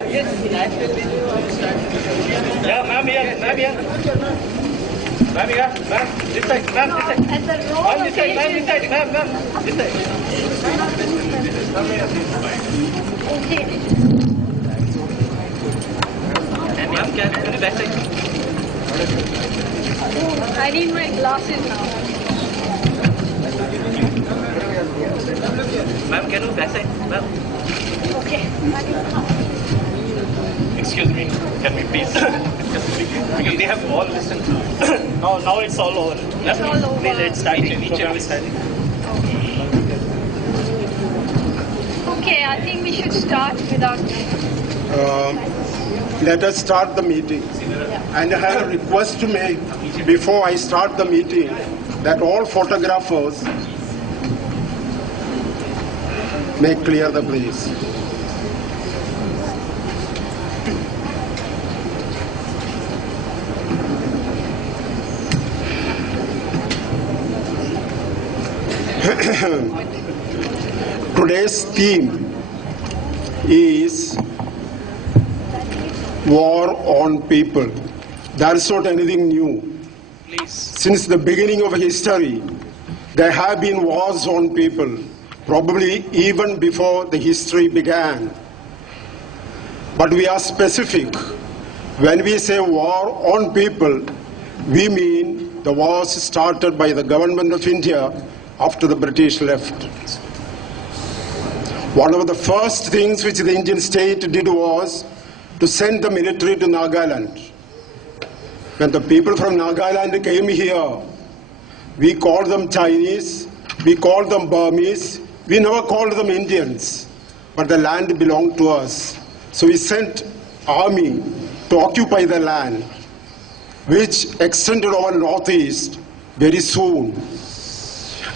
Yeah, ma'am here, ma'am here. Ma'am here, ma'am, this side, ma'am, this side. Ma'am, this side, ma'am, this side, ma'am, ma'am, this side. Okay. Ma'am, can you back side? I need my glasses now. Ma'am, can you back side? Ma'am. Okay. Excuse me, can we please? Because they have all listened to. Now it's all over. It's all over. Please, it's starting. Program is starting. Okay, I think we should start without. Let us start the meeting. And I have a request to make before I start the meeting that all photographers may clear the place. Today's theme is war on people. That's not anything new. Please. Since the beginning of history, there have been wars on people, probably even before the history began. But we are specific. When we say war on people, we mean the wars started by the government of India after the British left. One of the first things which the Indian state did was to send the military to Nagaland. When the people from Nagaland came here, we called them Chinese, we called them Burmese, we never called them Indians, but the land belonged to us. So we sent army to occupy the land, which extended over northeast very soon.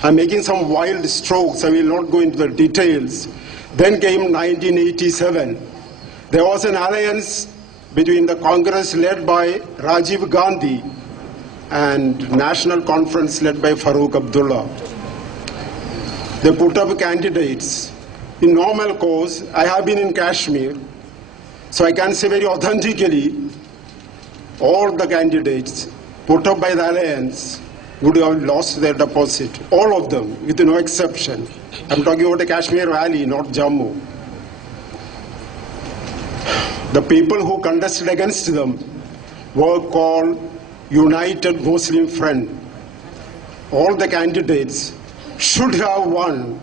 I'm making some wild strokes, I will not go into the details. Then came 1987. There was an alliance between the Congress led by Rajiv Gandhi and National Conference led by Farooq Abdullah. They put up candidates. In normal course, I have been in Kashmir, so I can say very authentically, all the candidates put up by the alliance would have lost their deposit. All of them, with no exception. I'm talking about the Kashmir Valley, not Jammu. The people who contested against them were called United Muslim Front. All the candidates should have won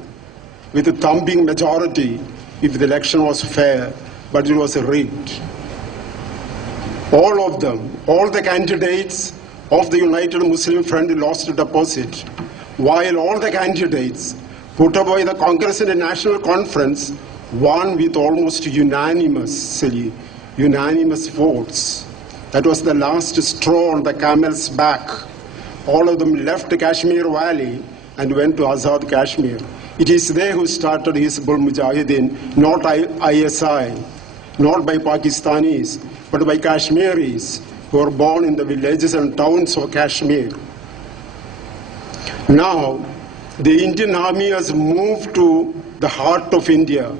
with a thumping majority if the election was fair, but it was rigged. All of them, all the candidates of the United Muslim Front lost a deposit, while all the candidates put up by the Congress and the National Conference won with almost unanimous votes. That was the last straw on the camel's back. All of them left the Kashmir Valley and went to Azad Kashmir. It is they who started Hizbul Mujahideen, not ISI, not by Pakistanis, but by Kashmiris who were born in the villages and towns of Kashmir. Now, the Indian Army has moved to the heart of India.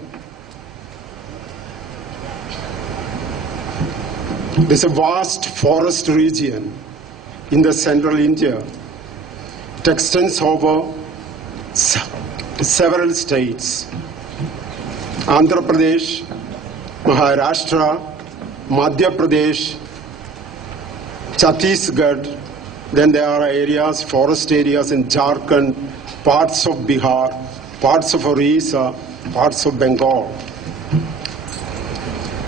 There's a vast forest region in the central India. It extends over several states. Andhra Pradesh, Maharashtra, Madhya Pradesh, Chhattisgarh, then there are areas, forest areas in Jharkhand, parts of Bihar, parts of Orissa, parts of Bengal.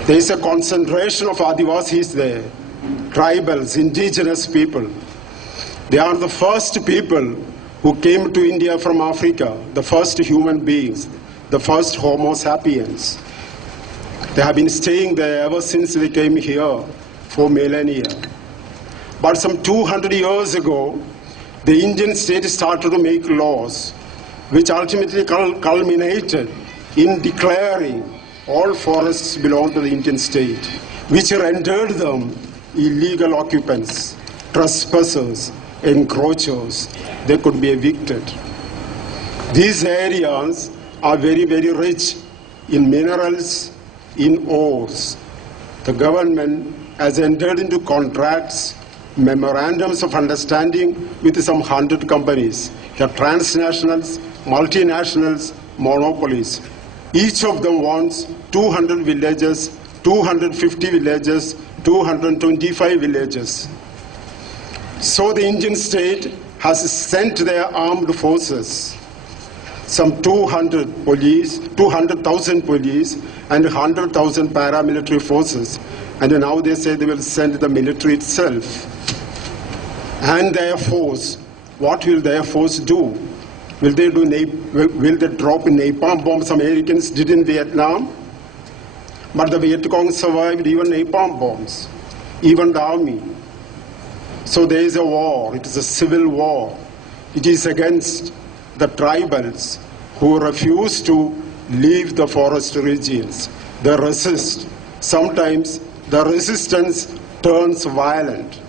There is a concentration of Adivasis there, tribals, indigenous people. They are the first people who came to India from Africa, the first human beings, the first Homo sapiens. They have been staying there ever since they came here for millennia. But some 200 years ago, the Indian state started to make laws which ultimately culminated in declaring all forests belong to the Indian state, which rendered them illegal occupants, trespassers, encroachers. They could be evicted. These areas are very, very rich in minerals, in ores. the government has entered into contracts, memorandums of understanding with some 100 companies. They are transnationals, multinationals, monopolies. Each of them wants 200 villages, 250 villages, 225 villages. So the Indian state has sent their armed forces, some 200,000 police and 100,000 paramilitary forces. And now they say they will send the military itself. And their force, what will their force do? Will they drop napalm bombs Americans did in Vietnam? But the Viet Cong survived even napalm bombs, even the army. So there is a war. It is a civil war. It is against the tribals who refuse to leave the forest regions. They resist. Sometimes the resistance turns violent.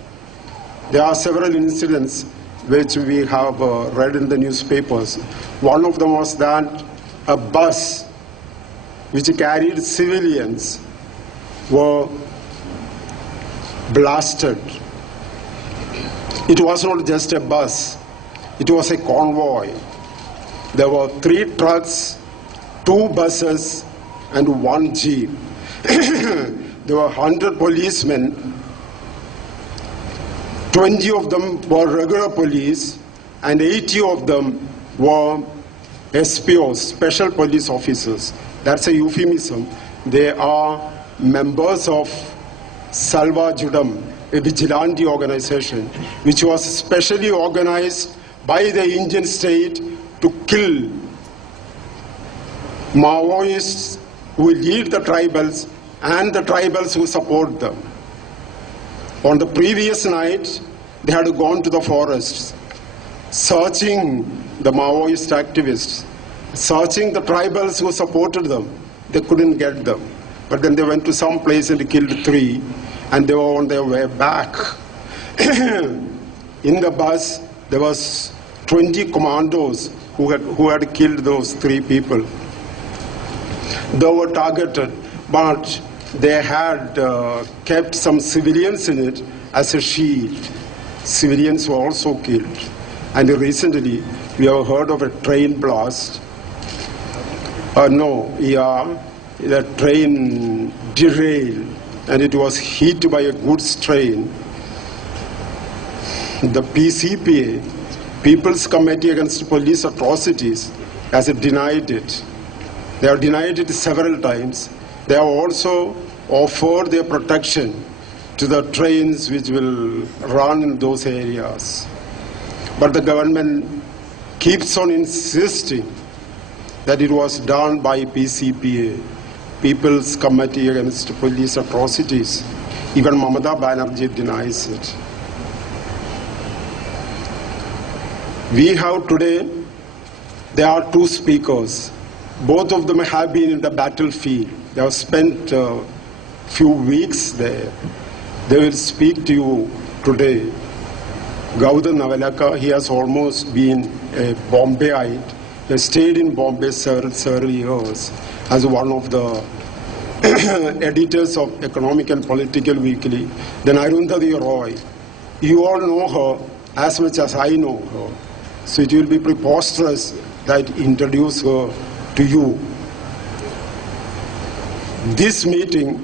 There are several incidents which we have read in the newspapers. One of them was that a bus which carried civilians were blasted. It was not just a bus, it was a convoy. There were 3 trucks, 2 buses, and 1 jeep. There were 100 policemen. 20 of them were regular police, and 80 of them were SPOs, special police officers. That's a euphemism. They are members of Salva Judam, a vigilante organization, which was specially organized by the Indian state to kill Maoists who lead the tribals and the tribals who support them. On the previous night, they had gone to the forests, searching the Maoist activists, searching the tribals who supported them. They couldn't get them. But then they went to some place and killed 3, and they were on their way back. In the bus, there was 20 commandos who had killed those 3 people. They were targeted, but they had kept some civilians in it as a shield. Civilians were also killed. And recently, we have heard of a train blast. The train derailed, and it was hit by a goods train. The PCPA, People's Committee Against Police Atrocities, has denied it. They have denied it several times. They have also offered their protection to the trains which will run in those areas. But the government keeps on insisting that it was done by PCPA, People's Committee Against Police Atrocities. Even Mamata Banerjee denies it. We have today, there are 2 speakers. Both of them have been in the battlefield. They have spent a few weeks there. They will speak to you today. Gautam Navalaka, he has almost been a Bombayite. He has stayed in Bombay several years as one of the editors of Economic and Political Weekly. Then Arundhati Roy. You all know her as much as I know her. So it will be preposterous that I introduce her to you. This meeting